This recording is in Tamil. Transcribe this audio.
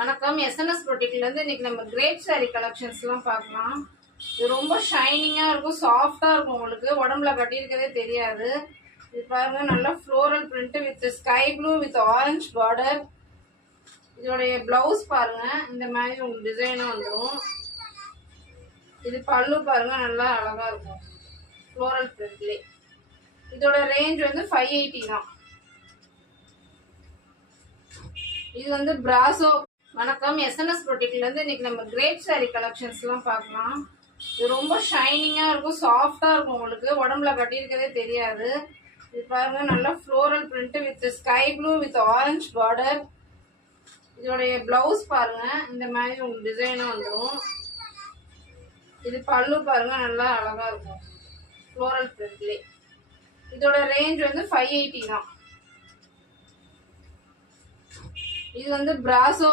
வணக்கம். எஸ்என்எஸ் ப்ரொடெக்ட்லேருந்து இன்றைக்கி நம்ம கிரேப் சாரீ கலெக்ஷன்ஸ்லாம் பார்க்கலாம். இது ரொம்ப ஷைனிங்காக இருக்கும், சாஃப்டாக இருக்கும், உங்களுக்கு உடம்புல கட்டியிருக்கதே தெரியாது. இது பாருங்கள், நல்லா floral print with sky blue with orange border. இதோடைய ப்ளவுஸ் பாருங்கள், இந்த மாதிரி உங்களுக்கு டிசைனாக வந்துடும். இது பல்லு பாருங்கள், நல்லா அழகாக இருக்கும் ஃப்ளோரல் பிரிண்ட்லே. இதோட ரேஞ்ச் வந்து 580 தான். இது வந்து பிராசோ. வணக்கம். எஸ்என்எஸ் ப்ரொடெக்ட்லேருந்து இன்றைக்கி நம்ம கிரேப் சாரீ கலெக்ஷன்ஸ்லாம் பார்க்கலாம். இது ரொம்ப ஷைனிங்காக இருக்கும், சாஃப்டாக இருக்கும், உங்களுக்கு உடம்புல கட்டியிருக்கதே தெரியாது. இது பாருங்கள், நல்லா floral print with sky blue with orange border. இதோடைய ப்ளவுஸ் பாருங்கள், இந்த மாதிரி உங்களுக்கு டிசைனாக வந்துடும். இது பல்லு பாருங்கள், நல்லா அழகாக இருக்கும் ஃப்ளோரல் பிரிண்ட்லே. இதோட ரேஞ்ச் வந்து 580 தான். இது வந்து பிராசோ.